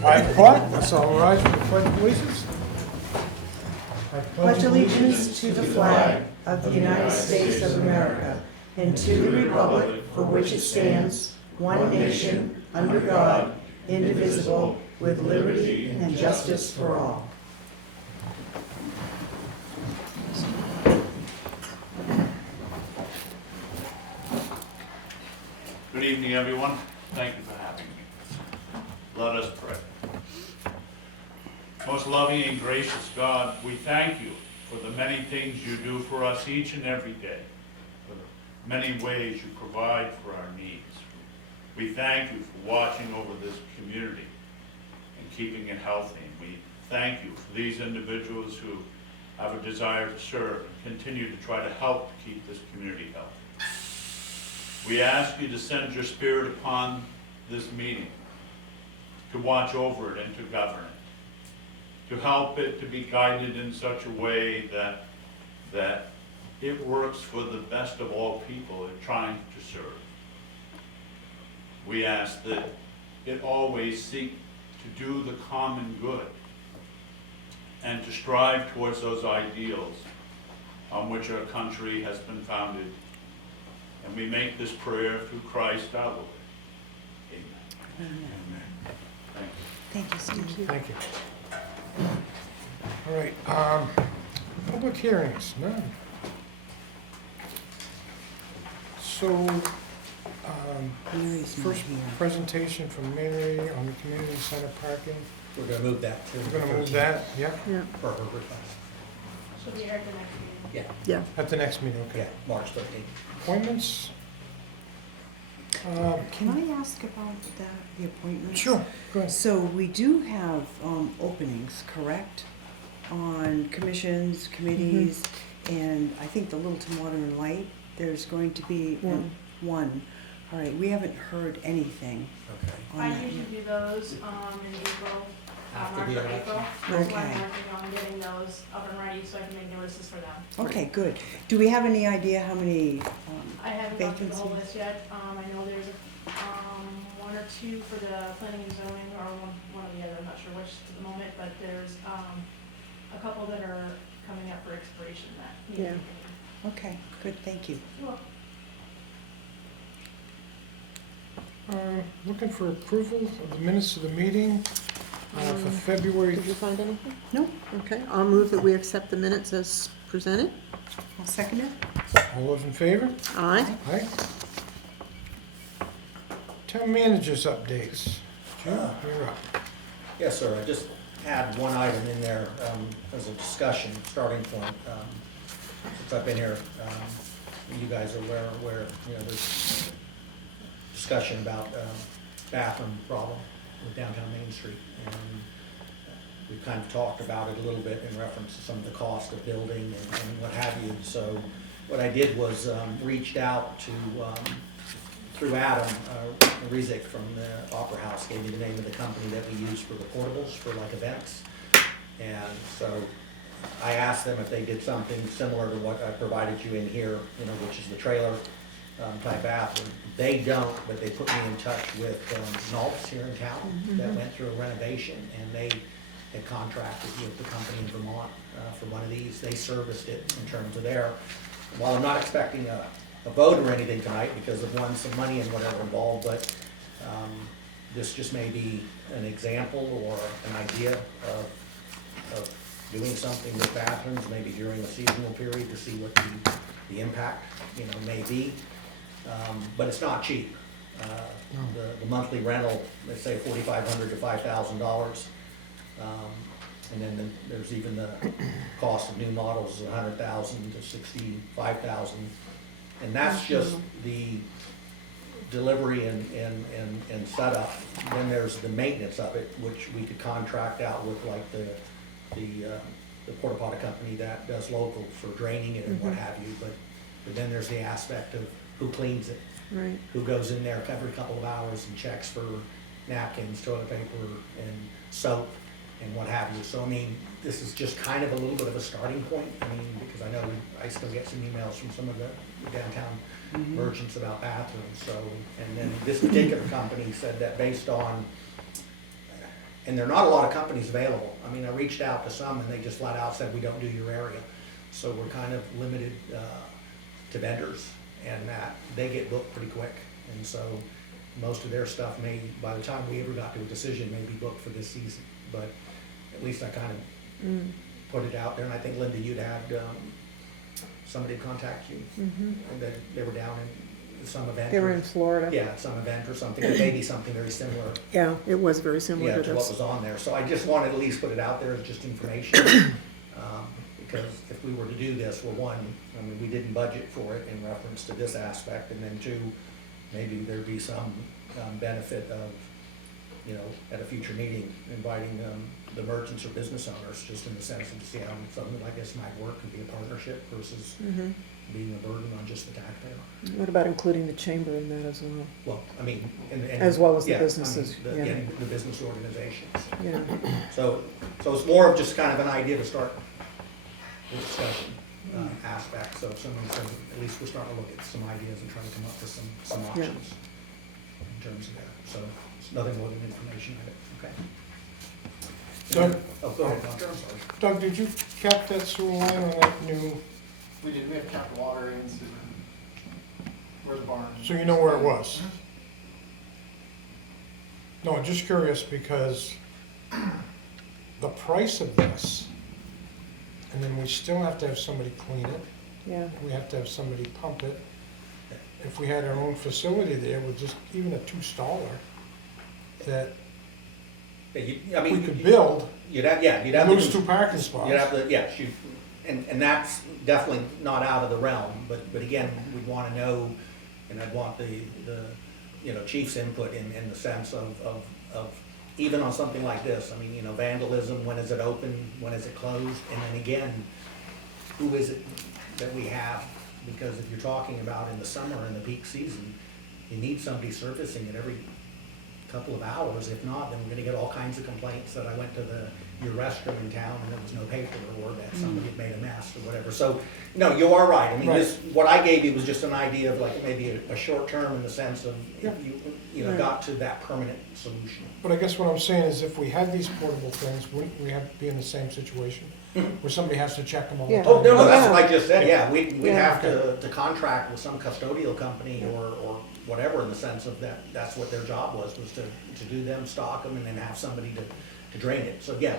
5 o'clock, let's all rise for the pledge of allegiance. Pledge allegiance to the flag of the United States of America and to the republic for which it stands, one nation, under God, indivisible, with liberty and justice for all. Good evening, everyone. Thank you for having me. Let us pray. Most loving and gracious God, we thank you for the many things you do for us each and every day, for the many ways you provide for our needs. We thank you for watching over this community and keeping it healthy. We thank you for these individuals who have a desire to serve and continue to try to help keep this community healthy. We ask you to send your spirit upon this meeting, to watch over it and to govern it, to help it to be guided in such a way that it works for the best of all people in trying to serve. We ask that it always seek to do the common good and to strive towards those ideals on which our country has been founded. And we make this prayer through Christ our Lord. Amen. Amen. Thank you. Thank you, Steve. Thank you. All right, public hearings, none. So, Mary's not first here. presentation from Mary on the community center parking. We're gonna move that to. We're gonna move that, yeah, Yeah. For her request. She'll be here at the next meeting. Yeah, Yeah. at the next meeting, yeah, okay. March 13th. Appointments? Can I ask about the appointments? Sure, go ahead. So we do have openings, correct? On commissions, committees, and I think the Littleton Water and Light, there's going to be one. All right, we haven't heard anything Okay. on I that. usually do those in April, After March the or election. April. That's why I'm Okay. working on getting those up and ready so I can make notices for them. Okay, good. Do we have any idea how many I haven't gone through the whole vacancies? list yet. I know there's one or two for the planning and zoning, or one or the other, I'm not sure which at the moment, but there's a couple that are coming up for expiration that need to be taken. Okay, good, thank you. You're welcome. Looking for approval of the minutes of the meeting for February. Did you find anything? No, Okay, I'll move that we accept the minutes as presented. I'll second it. All those in favor? Aye. Aye. Town managers updates. Jim, you're up. Yes, sir, I just had one item in there as a discussion, starting point. Since I've been here, you guys are aware, you know, there's discussion about bathroom problem with downtown Main Street. And we've kind of talked about it a little bit in reference to some of the cost of building and what have you. So what I did was reached out to, through Adam Rezick from the Opera House, gave me the name of the company that we use for the portables for like events. And so I asked them if they did something similar to what I provided you in here, you know, which is the trailer type bathroom. They don't, but they put me in touch with Nalps here in town that went through a renovation, and they had contracted with the company in Vermont for one of these. They serviced it in terms of their, while I'm not expecting a vote or anything tonight because of some money and whatever involved, but this just may be an example or an idea of doing something with bathrooms, maybe during a seasonal period to see what the impact, you know, may be. But it's not cheap. The monthly rental, let's say $4,500 to $5,000. And then there's even the cost of new models, $100,000 to $65,000. And that's just the delivery and setup. Then there's the maintenance of it, which we could contract out with like the porta potty company that does local for draining it and what have you. But then there's the aspect of who cleans it, Right. who goes in there every couple of hours and checks for napkins, toilet paper, and soap, and what have you. So I mean, this is just kind of a little bit of a starting point. I mean, because I know I still get some emails from some of the downtown merchants about bathrooms. So, and then this particular company said that based on and there are not a lot of companies available. I mean, I reached out to some and they just flat out said, we don't do your area. So we're kind of limited to vendors, and that they get booked pretty quick. And so most of their stuff may, by the time we ever got to a decision, may be booked for this season. But at least I kind of put it out there, and I think, Linda, you'd had somebody contact you, and that they were down in some event. They were in Florida. Yeah, some event or something, it may be something very similar, Yeah, it was very similar yeah, to to what this. was on there. So I just wanted to at least put it out there as just information. Because if we were to do this, well, one, I mean, we didn't budget for it in reference to this aspect, and then two, maybe there'd be some benefit of, you know, at a future meeting, inviting the merchants or business owners, just in the sense of to see how something like this might work, could be a partnership versus being a burden on just the taxpayer. What about including the chamber in that as well? Well, I mean, and As well as the yeah, I mean, businesses, yeah. getting the business organizations. Yeah, So it's more of just kind of an idea to start the discussion aspect. So if someone says, at least we're starting to look at some ideas and trying to come up with some options in terms of that. So it's nothing more than information on it, okay? Doug, Oh, go ahead, Don, I'm sorry. Doug, did you cap that sewer line on that new, We did, we have capped water into where the barn. so you know where it was? No, I'm just curious because the price of this, and then we still have to have somebody clean it, yeah. we have to have somebody pump it. If we had our own facility there with just even a 2-staller that Yeah, I we mean, could build, you'd have to lose 2 parking spots. You'd have to, yes, and that's definitely not out of the realm, but again, we'd wanna know, and I'd want the, you know, chief's input in the sense of even on something like this, I mean, you know, vandalism, when is it open, when is it closed, and then again, who is it that we have? Because if you're talking about in the summer, in the peak season, you need somebody surfacing it every couple of hours. If not, then we're gonna get all kinds of complaints that I went to your restroom in town and there was no paper, or that somebody had made a mess or whatever. So, no, you are right. I mean, this, what I gave you was just an idea of like maybe a short term in the sense of if you know, Right. got to that permanent solution. But I guess what I'm saying is if we had these portable things, wouldn't we have to be in the same situation? Where somebody has to check them all the Yeah. time? Oh, no, that's Yeah. what I just said, yeah, we'd Yeah. have to contract with some custodial company or whatever, in the sense of that's what their job was to do them, stock them, and then have somebody to drain it. So, yeah,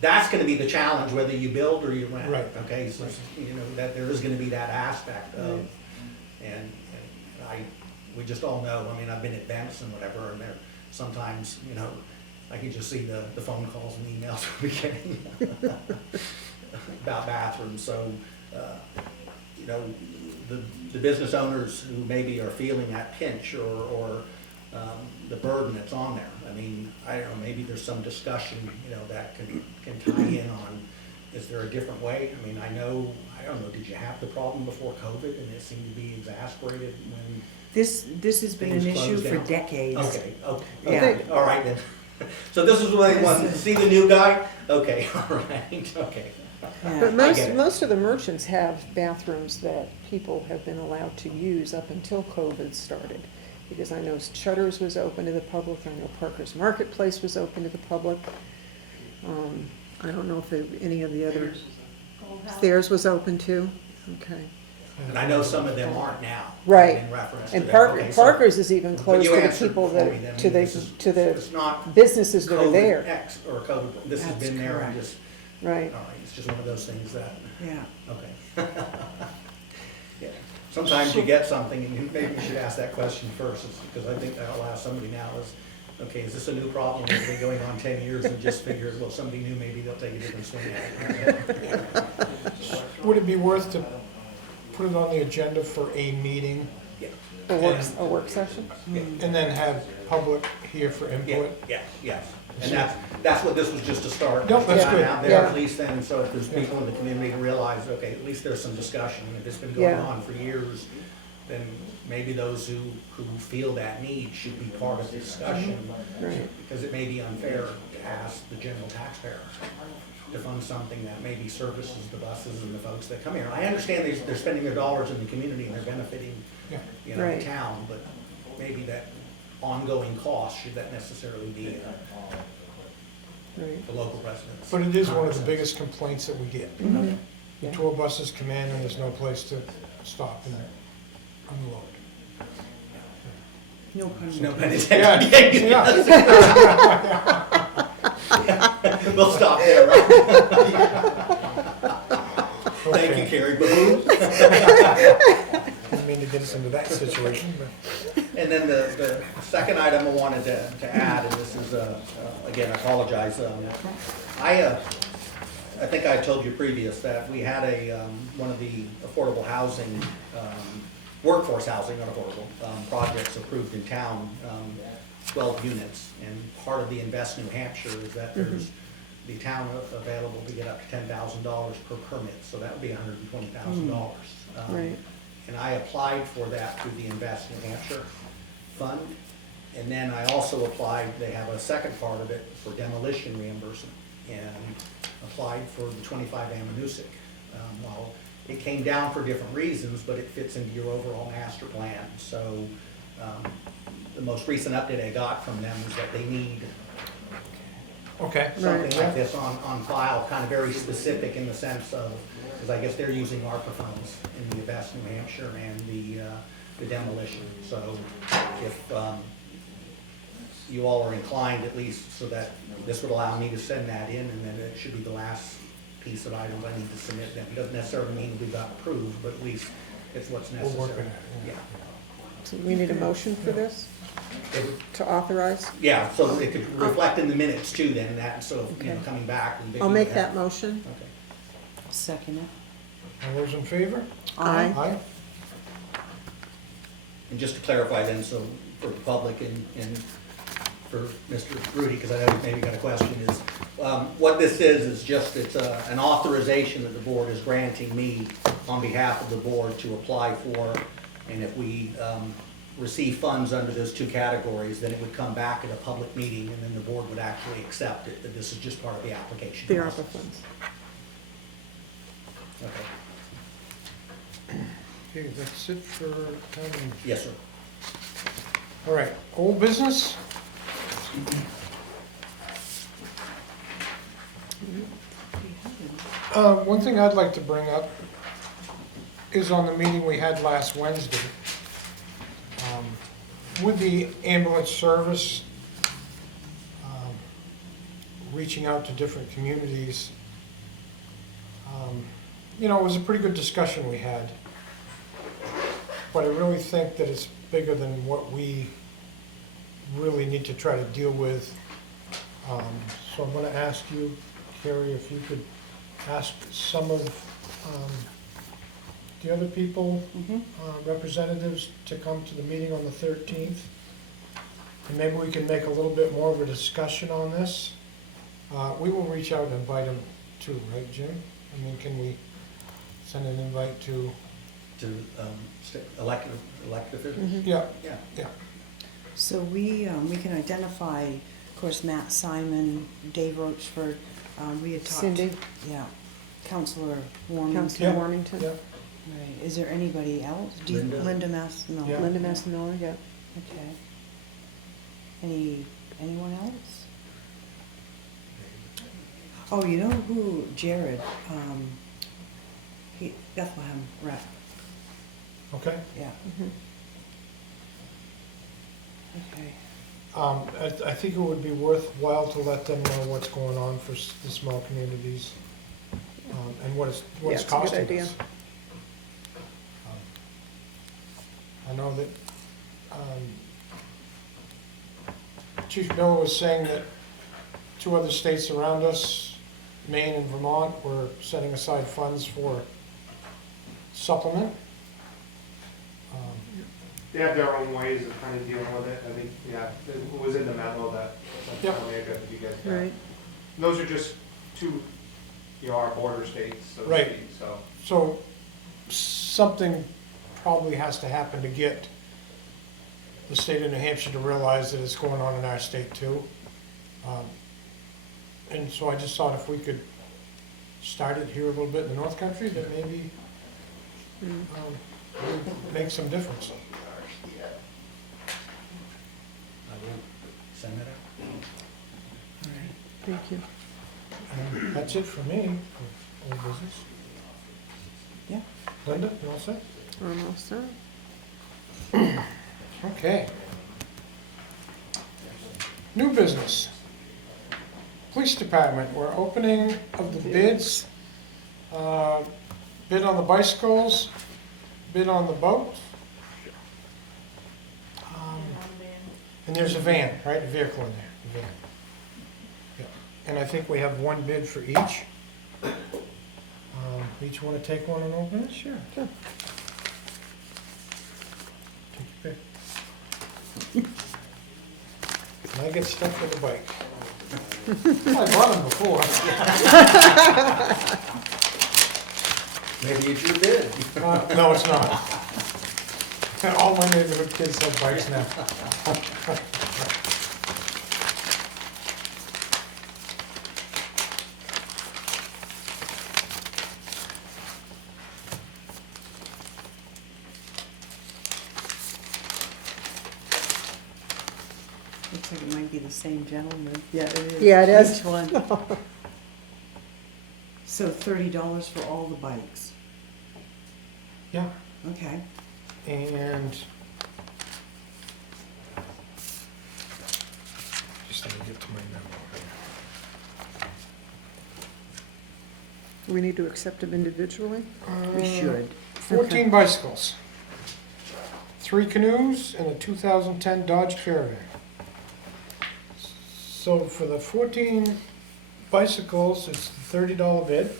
that's gonna be the challenge, whether you build or you rent. Right. Okay, so, you know, that there is gonna be that aspect of, and we just all know, I mean, I've been at events and whatever, and there, sometimes, you know, I can just see the phone calls and emails we're getting about bathrooms, so, you know, the business owners who maybe are feeling that pinch or the burden that's on there. I mean, I don't know, maybe there's some discussion, you know, that can tie in on, is there a different way? I mean, I don't know, did you have the problem before COVID and it seemed to be exasperated when? This has been an Things issue closed for down. decades. Okay, Yeah. okay, all right then. So this is what they want, to see the new guy? Okay, all right, okay. Yeah. But I get it. most of the merchants have bathrooms that people have been allowed to use up until COVID started. Because I know Chudder's was open to the public, I know Parker's Marketplace was open to the public. I don't know if any of the other, Gold House. theirs was open too, okay. And I know some of them aren't now. Right. In reference to And that. Okay, so- Parker's is even But closed you to the answered people for me that, then. to the It's not businesses that are COVID there, X or COVID, this has That's been there and correct. just, right. all right, it's just one of those things that, Yeah. okay. Yeah. Sometimes you get something and maybe you should ask that question first, because I think that'll ask somebody now is, okay, is this a new problem? Has it been going on 10 years and just figure, well, somebody new, maybe they'll take a different swing at it. Would it be worth to put it on the agenda for a meeting Yeah, A work session? and then have public here for yeah, input? yeah, yes. And that's what this was just to start. Yep, that's good. Out there Yeah. at least then, so if there's people in the community who realize, okay, at least there's some discussion. If it's been going Yeah. on for years, then maybe those who feel that need should be part of the discussion. Right. Because it may be unfair to ask the general taxpayer to fund something that maybe services the buses and the folks that come here. I understand they're spending their dollars in the community and they're benefiting, Yeah. you know, Right. the town, but maybe that ongoing cost, should that necessarily be Right. the local residents. But it is one of the biggest complaints that we get. Mhm. The Yeah. tour buses come in and there's no place to stop and unload. No pun No intended. pun intended. We'll stop there, right? Thank you, Carrie. Didn't mean to get us into that situation, but. And then the second item I wanted to add, and this is, again, I apologize. I think I told you previous that we had one of the affordable housing, workforce housing, not affordable, projects approved in town, 12 units. And part of the Invest New Hampshire is that there's the town available to get up to $10,000 per permit, so that would be $120,000. Right. And I applied for that through the Invest New Hampshire fund. And then I also applied, they have a second part of it for demolition reimbursement, and applied for the 25 Amanuset. Well, it came down for different reasons, but it fits into your overall master plan. So the most recent update I got from them is that they need Okay. something like this on file, kind of very specific in the sense of, because I guess they're using ARPA funds in the Invest New Hampshire and the demolition. So if you all are inclined, at least, so that this would allow me to send that in, and then it should be the last piece of items I need to submit them. It doesn't necessarily mean we got approved, but at least it's what's We're necessary. working at it. Yeah. So we need a motion for this, to authorize? Yeah, so it could reflect in the minutes too, then, that, so, you know, Okay. coming back. And I'll make that motion. Okay. Second it. All those in favor? Aye. Aye. And just to clarify then, so for the public and for Mr. Rudy, because I know maybe got a question, is what this is just, it's an authorization that the board is granting me on behalf of the board to apply for, and if we receive funds under those two categories, then it would come back at a public meeting, and then the board would actually accept it, that this is just part of the application The process. ARPA funds. Okay. Okay, that's it for town manager. Yes, sir. All right, old business? One thing I'd like to bring up is on the meeting we had last Wednesday. With the ambulance service, reaching out to different communities, you know, it was a pretty good discussion we had. But I really think that it's bigger than what we really need to try to deal with. So I'm gonna ask you, Carrie, if you could ask some of the other people, representatives, to come to the meeting on the 13th. And maybe we can make a little bit more of a discussion on this. We will reach out and invite them too, right, Jim? I mean, can we send an invite to? To elected officials? Yeah, Yeah. yeah. So we can identify, of course, Matt Simon, Dave Rochford, we had talked. Cindy, Yeah, Counselor Warmington. Councilor Yeah. Warmington, Yeah. Right, is there anybody else? Linda. Linda Massimo. Yeah. Linda Massimilla, yeah. Okay. Anyone else? Oh, you know who, Jared, he, Bethlehem rep, Okay. yeah, Mhm. okay. I think it would be worthwhile to let them know what's going on for the small communities, and what it's Yeah, it's a good costing idea. us. I know that, Chief Miller was saying that two other states around us, Maine and Vermont, were setting aside funds for supplement. They have their own ways of kind of dealing with it. I think, yeah, it was in the memo that Yep. you guys got. Right. Those are just two, our border states, so to Right. speak, so. So something probably has to happen to get the state of New Hampshire to realize that it's going on in our state too. And so I just thought if we could start it here a little bit in the North Country, that maybe would make some difference. I will send that out. Thank you. That's it for me, for old business. Yeah. Linda, you all set? I'm all set. Okay. New business. Police Department, we're opening of the bids. Bid on the bicycles, bid on the boat. And there's a van, right, a vehicle in there, a van. Yeah. And I think we have one bid for each. Each want to take one and open it? Sure. Sure. Take your pick. And I get stuck with the bike. Well, I bought them before. Maybe it's your bid. No, it's not. All my neighborhood kids have bikes now. Looks like it might be the same gentleman. Yeah, it is. Yeah, it is. Each one. So $30 for all the bikes. Yeah, Okay. and just let me get to my memo We need to accept them individually? here. We should. 14 bicycles, 3 canoes, and a 2010 Dodge Caravan. So for the 14 bicycles, it's the $30 bid.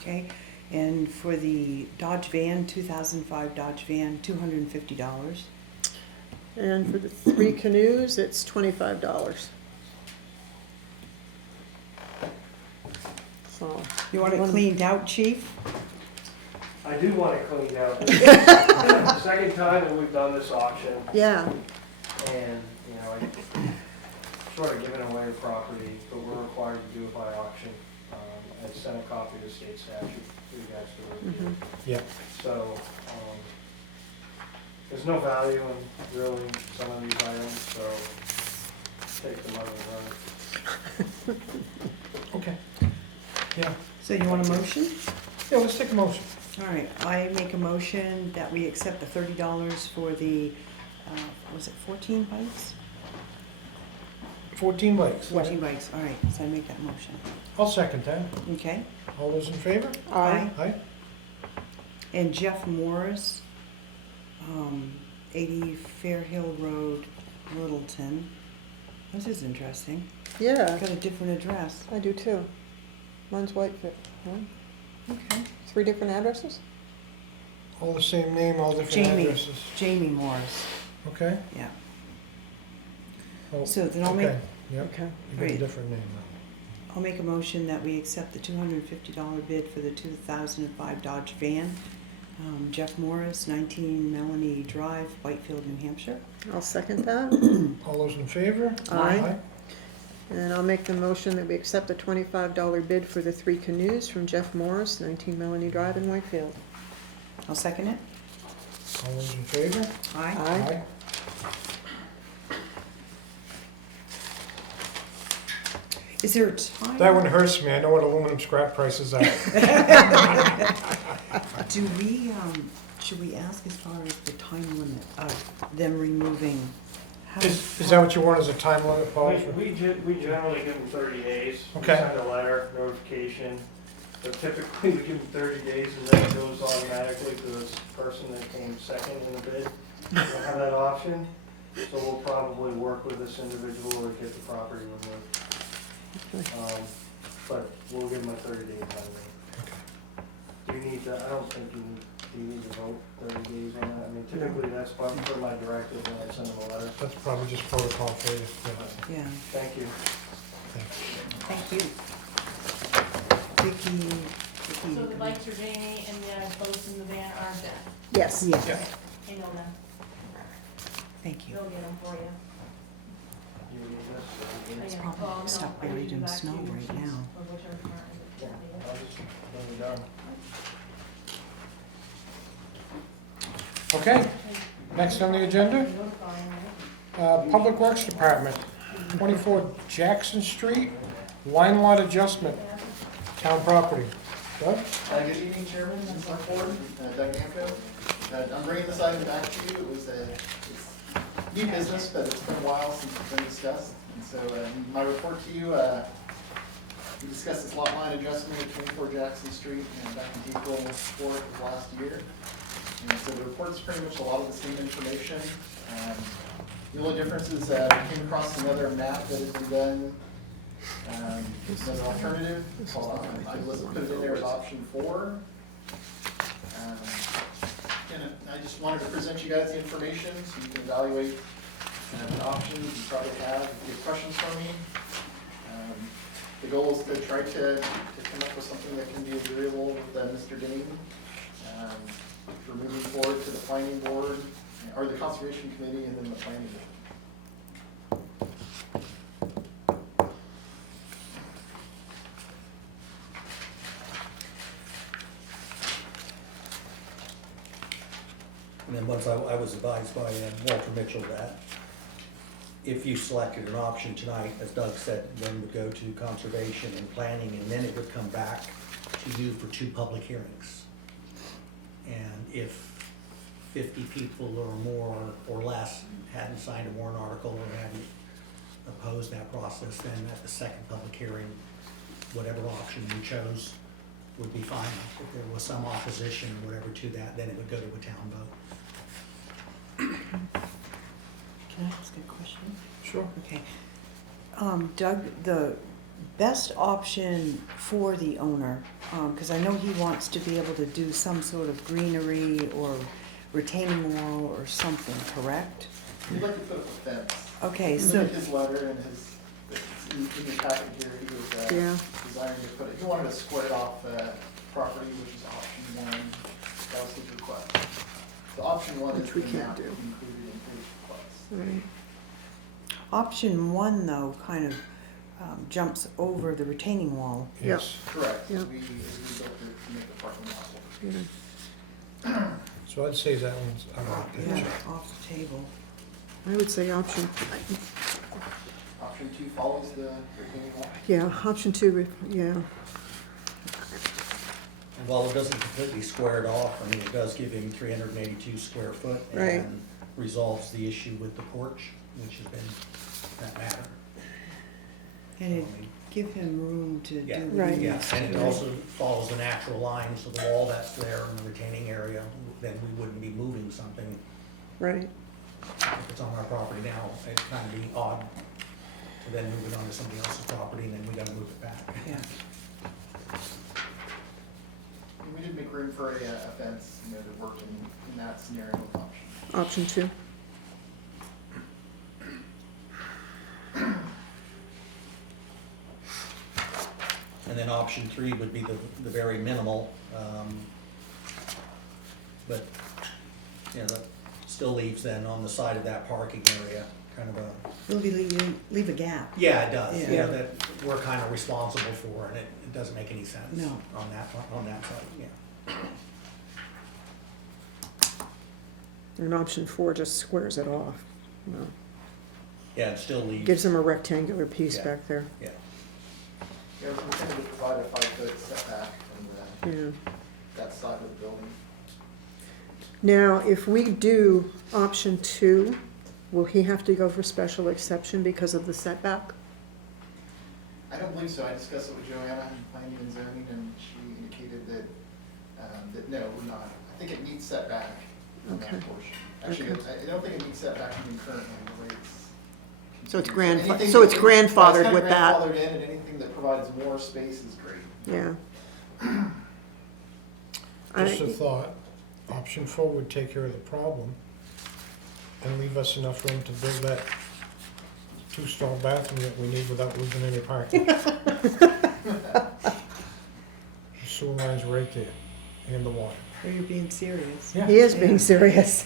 Okay, and for the Dodge van, 2005 Dodge van, $250. And for the 3 canoes, it's $25. So, You want it cleaned out, chief? I do want it cleaned out. This is the second time that we've done this auction, yeah, and, you know, I sort of given away the property, but we're required to do it by auction. I sent a copy of the state statute for you guys to review. Yeah. So, there's no value in really some of these items, so take the money and run. Okay. Yeah. So you want a motion? Yeah, let's take a motion. All right, I make a motion that we accept the $30 for the, was it 14 bikes? 14 bikes. 14 bikes, all right, so I make that motion. I'll second that. Okay? All those in favor? aye. Aye. And Jeff Morris, 80 Fair Hill Road, Littleton. This is interesting. Yeah, Got a different address. I do too. Mine's Whitefield. Huh? Okay. 3 different addresses? All the same name, all different Jamie. addresses. Jamie Morris, Okay? yeah. Oh, So then I'll make, okay. Yep, Okay. you got a Great. different name now. I'll make a motion that we accept the $250 bid for the 2005 Dodge van. Jeff Morris, 19 Melanie Drive, Whitefield, New Hampshire. I'll second that. All those in favor? Aye. And I'll make the motion that we accept the $25 bid for the 3 canoes from Jeff Morris, 19 Melanie Drive in Whitefield. I'll second it. All those in favor? Aye. Aye. Is there a time? That one hurts me. I know what aluminum scrap prices are. Do we, should we ask as far as the time limit of them removing? How- Is that what you want as a time limit, Paul? We generally give them 30 days. Okay. We send a letter, notification, but typically we give them 30 days and then it goes automatically to this person that came second in the bid. We don't have that option, so we'll probably work with this individual to get the property removed. But we'll give them a 30-day time limit. Do you need to, I don't think you need to vote 30 days on that. I mean, typically that's for my directive when I send them a letter. That's probably just protocol for you. Yeah. Yeah, Thank you. thank you. Vicky. So the bikes are Jamie and the boats in the van are Jeff. Yes. Yes, Yeah. I know them. thank you. They'll get them for you. You need this? It's I know. probably Well, no, stuck I buried need to in go back snow to right sheets now. Or whichever part is it. Yeah, I'll just, when we're done. Okay, next on the agenda, Notifying, right? Public Works Department. 24 Jackson Street, line lot adjustment, town property. Doug? Good evening, Chairman and Select Board, Doug Namco. I'm bringing this item back to you. It was it's new business, but it's been a while since it's been discussed. And so in my report to you, we discussed this lot line adjustment at 24 Jackson Street back in April 4th of last year. And so the report's pretty much a lot of the same information. The only difference is we came across another map that has been done, another alternative. I put it in there as option 4. And I just wanted to present you guys the information so you can evaluate the options you probably have. If you have questions for me, the goal is to try to come up with something that can be agreeable with Mr. Dane for moving forward to the planning board, or the conservation committee, and then the planning board. And then once I was advised by Walter Mitchell that if you selected an option tonight, as Doug said, then it would go to conservation and planning, and then it would come back to you for 2 public hearings. And if 50 people or more or less hadn't signed a warrant article or hadn't opposed that process, then at the second public hearing, whatever option you chose would be fine. If there was some opposition or whatever to that, then it would go to a town vote. Can I ask a question? Sure. Okay. Doug, the best option for the owner, because I know he wants to be able to do some sort of greenery or retaining wall or something, correct? We'd like to put up a fence. Okay, If you so, look at his letter and in your packet here, he was desiring to put it, he wanted to square it off the property, which is option 1. That was his request. So option 1 is Which we the can't map do. included in his request. Right. option 1 though kind of jumps over the retaining wall. Yes. Correct. Yeah. We built it to make the parking lot work. Yeah. So I'd say that one's out of the Yeah, picture. off the table. I would say option, Option 2 follows the retaining wall. yeah, option 2, yeah. And while it doesn't completely square it off, I mean, it does give him 382 square foot Right. and resolves the issue with the porch, which has been that matter. And it give him room to do Yeah. what Right. he Yeah, needs to and it do. also follows the natural line, so the wall that's there in the retaining area, then we wouldn't be moving something. Right. If it's on our property now, it'd kind of be odd to then move it onto somebody else's property and then we gotta move it back. Yeah. And we did make room for a fence, to work in that scenario with option. Option 2. And then option 3 would be the very minimal, but, that still leaves then on the side of that parking area, kind of a, It'll be leave a gap. yeah, it does, Yeah. that we're kind of responsible for, and it doesn't make any sense No. on that side, yeah. And option 4 just squares it off. Well, Yeah, it still leaves. gives them a rectangular piece Yeah. back there. Yeah, Yeah, we're intending to provide a 5-foot setback from Yeah. that side of the building. Now, if we do option 2, will he have to go for special exception because of the setback? I don't believe so. I discussed it with Joanna in planning and zoning, and she indicated that, that no, we're not. I think it meets setback on that Okay. portion. Actually, I don't think it meets setback even currently the way it's. So it's configured. grandfa- Anything so it's that- grandfathered it's kinda with that. grandfathered in, and anything that provides more space is great. Yeah. Just a I, thought, option 4 would take care of the problem and leave us enough room to build that 2-stall bathroom that we need without losing any parking. The sewer line's right there, and the water. Or you're being serious. Yeah. he is being serious.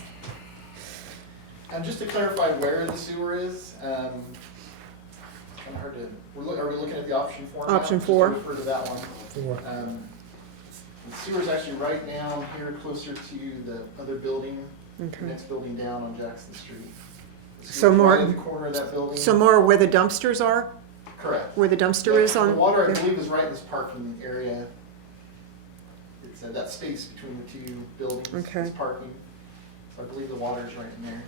And just to clarify where the sewer is, kind of hard to, are we looking at the option 4 now? Option Just to 4. refer to that one. 4. The sewer's actually right down here, closer to the other building, the Okay. next building down on Jackson Street. So right more- at the corner of that building. So more where the dumpsters are, Correct. where the dumpster is on? The water, I believe, is right in this parking area. It's that space between the two buildings. Okay. Is parking. So I believe the water's right in there.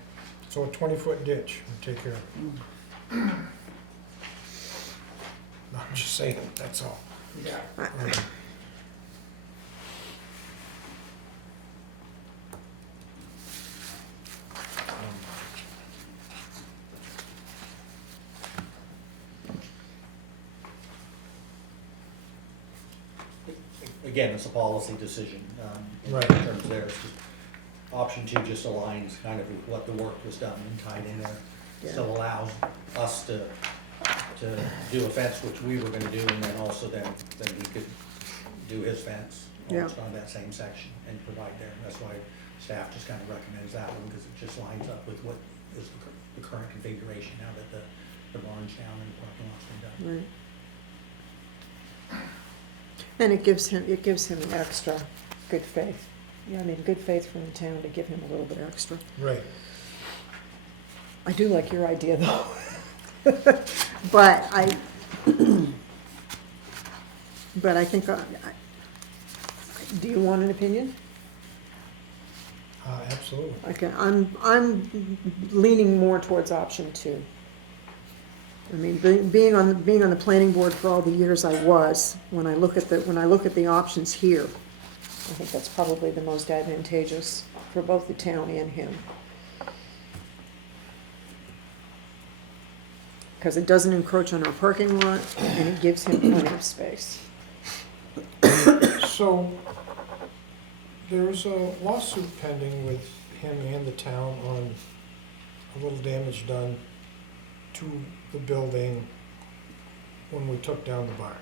So a 20-foot ditch would take care of it. No, I'm just saying, that's all. Yeah. Again, it's a policy decision, in Right. terms of theirs. Option 2 just aligns kind of with what the work was done and tied in there. Yeah. Still allows us to do a fence, which we were gonna do, and then also then he could do his fence Yeah. also on that same section and provide there. That's why staff just kind of recommends that one, because it just lines up with what is the current configuration now that the barn's down and the parking lot's been done. Right. And it gives him an extra good faith. Yeah, I mean, good faith from the town to give him a little bit extra. Right. I do like your idea though. But I think, do you want an opinion? Absolutely. Okay, I'm leaning more towards option 2. I mean, being on the planning board for all the years I was, when I look at the options here, I think that's probably the most advantageous for both the town and him. Because it doesn't encroach on our parking lot, and it gives him plenty of space. So, there's a lawsuit pending with him and the town on a little damage done to the building when we took down the barn.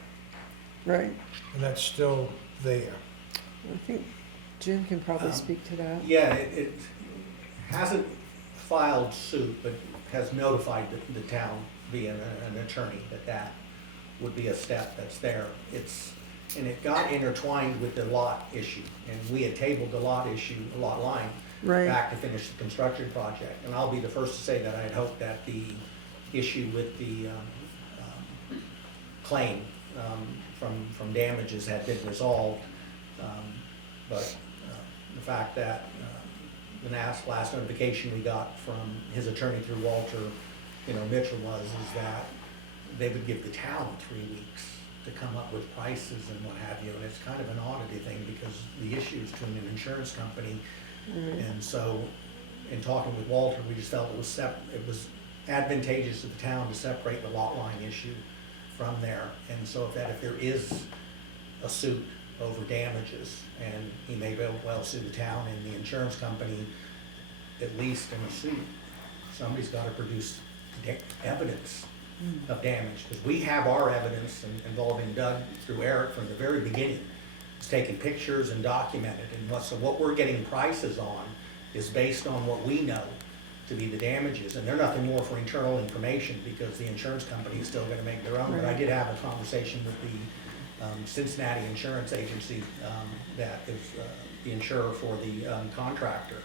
Right. And that's still there. I think Jim can probably speak to that. Yeah, it hasn't filed suit, but has notified the town via an attorney that would be a step that's there. And it got intertwined with the lot issue, and we had tabled the lot issue, the lot line, Right. back to finish the construction project. And I'll be the first to say that I had hoped that the issue with the claim from damages had been resolved. But the fact that the last notification we got from his attorney through Walter, Mitchell is that they would give the town 3 weeks to come up with prices and what have you. And it's kind of an oddity thing because the issue is between an insurance company. And so in talking with Walter, we just felt it was advantageous to the town to separate the lot line issue from there. And so if there is a suit over damages, and he may well sue the town and the insurance company, at least in a suit, somebody's got to produce evidence of damage, because we have our evidence involving Doug through Eric from the very beginning. He's taken pictures and documented, and so what we're getting prices on is based on what we know to be the damages, and they're nothing more for internal information because the insurance company is still going to make their own. But I did have a conversation with the Cincinnati Insurance Agency that is the insurer for the contractor,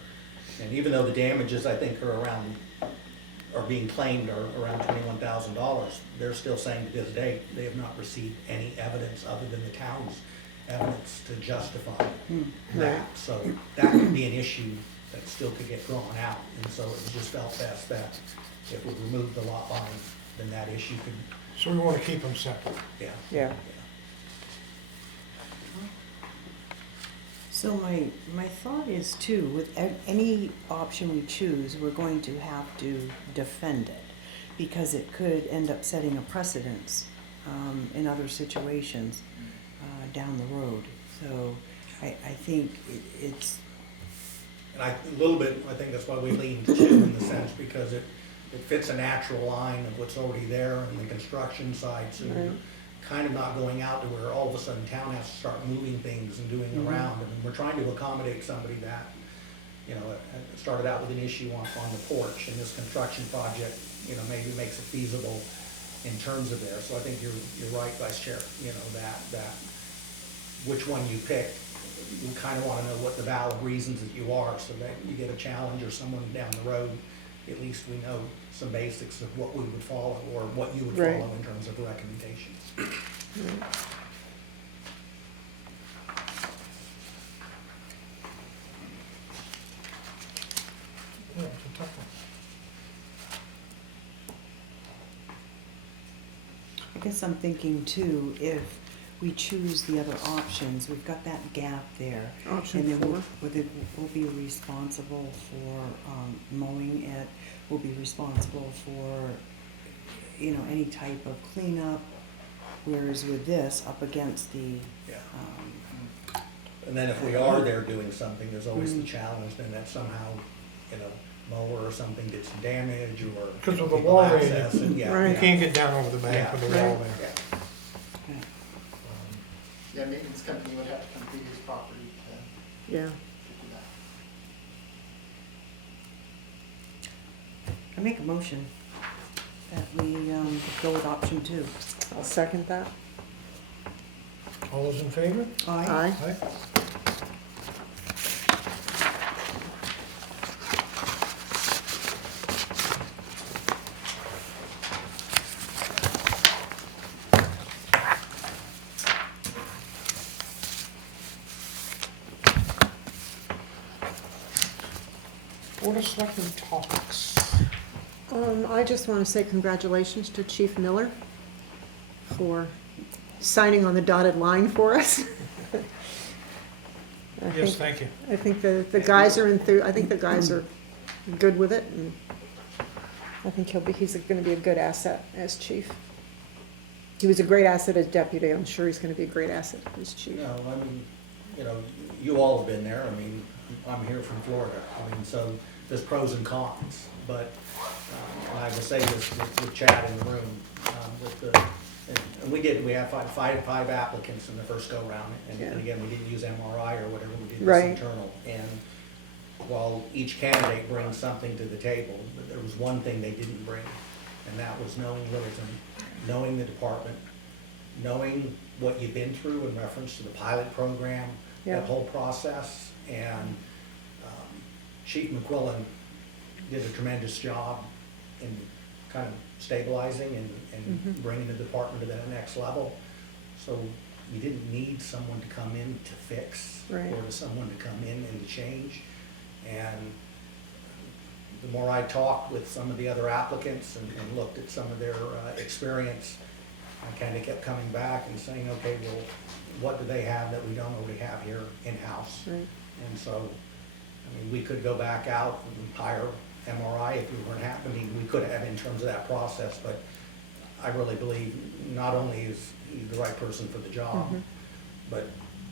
and even though the damages I think are being claimed are around $21,000, they're still saying to this day they have not received any evidence other than the town's evidence to justify that. So that would be an issue that still could get drawn out, and so it just felt best that if we remove the lot line, then that issue could, So we want to keep them separate. Yeah. So my thought is too, with any option we choose, we're going to have to defend it, because it could end up setting a precedence in other situations down the road. So I think it's. and a little bit, I think that's why we lean to 2 in the sense, because it fits a natural line of what's already there on the construction side, so you're kind of not going out to where all of a sudden town has to start moving things and doing around. I mean, we're trying to accommodate somebody that, started out with an issue on the porch, and this construction project, maybe makes it feasible in terms of there. So I think you're right, Vice Chair, that which one you pick, you kind of want to know what the valid reasons that you are, so that you get a challenge or someone down the road at least we know some basics of what we would follow, or what you would Right. follow in terms of recommendations. Right. Yeah, it's a tough one. I guess I'm thinking too, if we choose the other options, we've got that gap there. Option And then four. we'll be responsible for mowing it, we'll be responsible for, you know, any type of cleanup. Whereas with this, up against the, Yeah. um, And then if we are there doing something, there's always the Mm. challenge then that somehow, you know, mower or something gets damaged, or. 'Cause of the people wall access rating. it, yeah, Right. You yeah. can't get down over the bank Yeah. with the wall Right. there. Yeah. okay. Yeah, maintenance company would have to come through his property to Yeah, do that. I make a motion that we go with option 2. I'll second that. All those in favor? Aye. Aye. Board of Selectmen topics. I just want to say congratulations to Chief Miller for signing on the dotted line for us. Yes, thank you. I think the guys are I think the guys are good with it, and I think he's gonna be a good asset as chief. He was a great asset as deputy, I'm sure he's gonna be a great asset as chief. No, I mean, you know, you all have been there, I mean, I'm here from Florida, I mean, so there's pros and cons, but, and I will say this with Chad in the room, with the, and we had five applicants in the first go-round, Yeah. and again, we didn't use MRI or whatever, we did this Right. internal, and while each candidate brings something to the table, but there was one thing they didn't bring, and that was knowing Littleton, knowing the department, knowing what you've been through in reference to the pilot program, Yeah. that whole process, and Chief McQuillan did a tremendous job in kind of stabilizing and bringing the department to that next level. So you didn't need someone to come in to fix, Right. or to someone to come in and to change. And the more I talked with some of the other applicants and looked at some of their experience, I kind of kept coming back and saying, okay, well, what do they have that we don't already have here in-house? Right. And so, I mean, we could go back out and hire MRI if we weren't happening, we could have in terms of that process, but I really believe not only is he the right person for the job, Mhm. but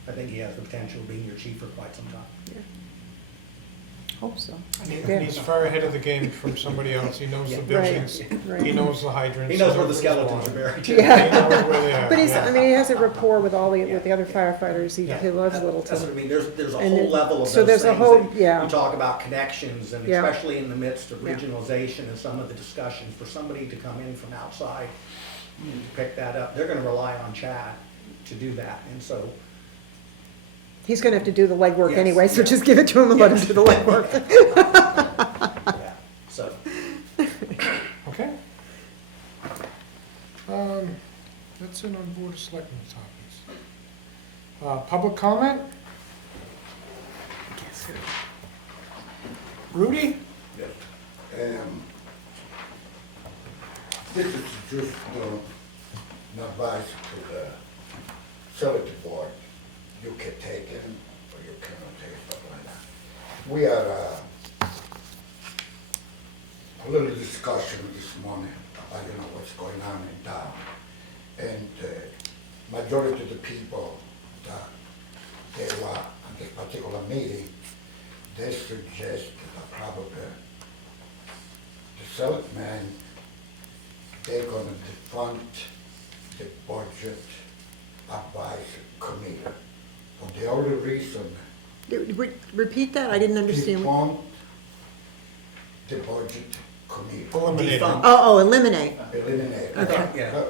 I think he has the potential of being your chief for quite some time. Yeah. Hope so. And he's far ahead of the game from somebody else. He knows the Yeah. buildings, Right. he knows the hydrants. He knows where the knows skeletons are water. buried. too. Yeah. He knows where they are. But yeah. I mean, he has a rapport with with the other firefighters, he Yeah. loves That's what I Littleton. mean, there's a And whole then- level of so those there's a things whole- that yeah. you talk about connections, and Yeah. especially in the midst of Yeah. regionalization and some of the discussions, for somebody to come in from outside and to pick that up, they're gonna rely on Chad to do that, and so, He's gonna have to do the legwork Yes, anyway, so yes. just give it to him and let him Yes. do the legwork. yeah, so. Okay. That's it on Board of Selectmen topics. Public comment? Rudy? This is just an advice to the select board. You can take it or you cannot take it, something like that. We had a little discussion this morning about, what's going on in town. And majority of the people that they were at this particular meeting, they suggested that probably the selectmen, they're gonna defund the budget advice committee. For the only reason, Repeat that, I didn't understand. defund the budget committee. Eliminated. Defunct. Oh, eliminate. Eliminate. Okay. Yeah.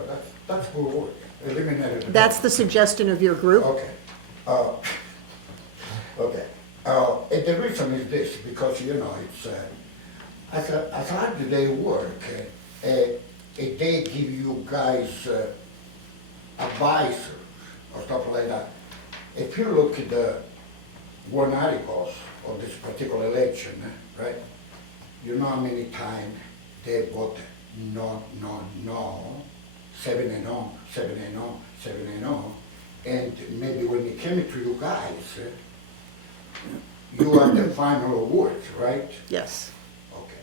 That's good word. Eliminate. it. That's the suggestion of your group? Okay. Okay. And the reason is this, because, it's, as hard as they work, if they give you guys advice or stuff like that, if you look at the one articles of this particular election, right, you know how many times they vote no, 7-0, 7-0, 7-0, and maybe when it came to you guys, you are the final words, right? Yes. Okay.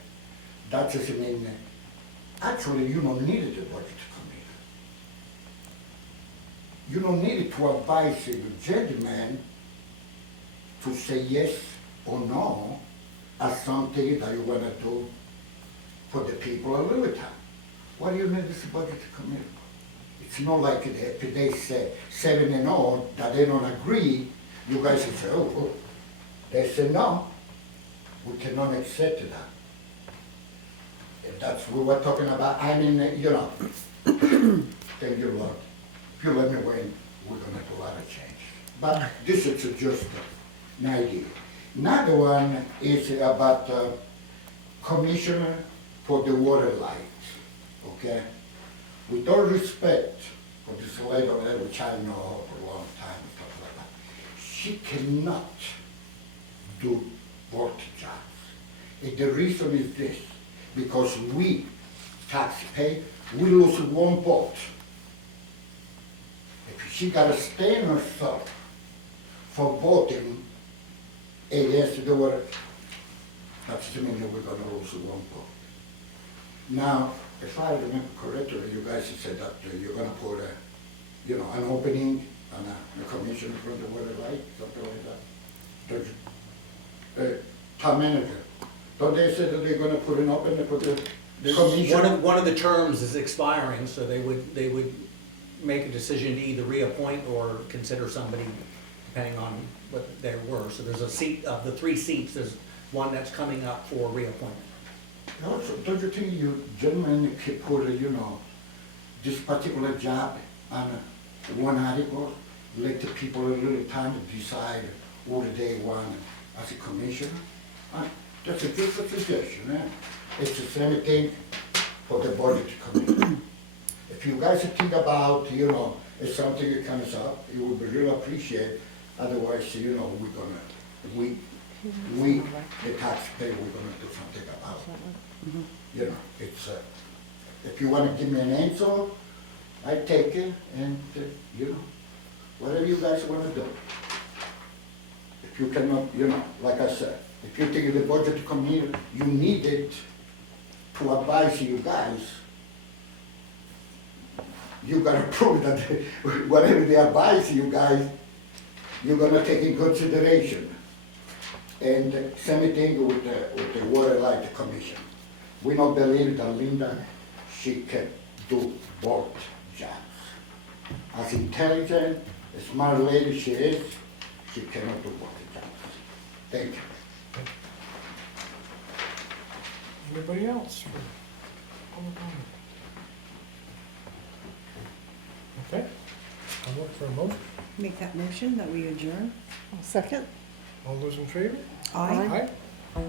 That just mean, actually, you don't need the budget committee. You don't need to advise the gentleman to say yes or no as something that you wanna do for the people of Littleton. What do you need this budget committee for? It's not like if they say 7-0 that they don't agree, you guys will say, oh, they say no, we cannot accept that. If that's what we're talking about, I mean, you know, thank you, Lord. If you let me win, we're gonna do a lot of change. But this is just an idea. Another one is about commissioner for the water light, okay? With all respect for this lady, which I know for a long time, and stuff like that, she cannot do both jobs. And the reason is this, because we, taxpayers, we lose one vote. If she gotta stand herself for voting against the water, that's the meaning we're gonna lose one vote. Now, if I remember correctly, you guys said that you're gonna put a, you know, an opening on a commission for the water light, something like that. Town manager, don't they say that they're gonna put an opening for the commission? One of the terms is expiring, so they would make a decision to either reappoint or consider somebody depending on what they were. So there's a seat, of the 3 seats, there's one that's coming up for reappointment. Also, don't you think you gentlemen could put, you know, this particular job on one article, let the people a little time to decide what they want as a commissioner? That's a good suggestion, eh? It's the same thing for the budget committee. If you guys think about, you know, if something comes up, it would be really appreciated. Otherwise, you know, we, the taxpayer, we're gonna do something about it. You know, it's, if you wanna give me an answer, I take it, and, you know, whatever you guys wanna do. If you cannot, you know, like I said, if you think the budget committee, you need it to advise you guys, you gotta prove that whatever they advise you guys, you're gonna take in consideration. And same thing with the Water Light Commission. We don't believe that Linda, she can do both jobs. As intelligent, smart lady she is, she cannot do both jobs. Thank you. Anybody else for public comment? Okay, I'll look for a motion. Make that motion that we adjourn. Second? All those in favor? Aye. Aye.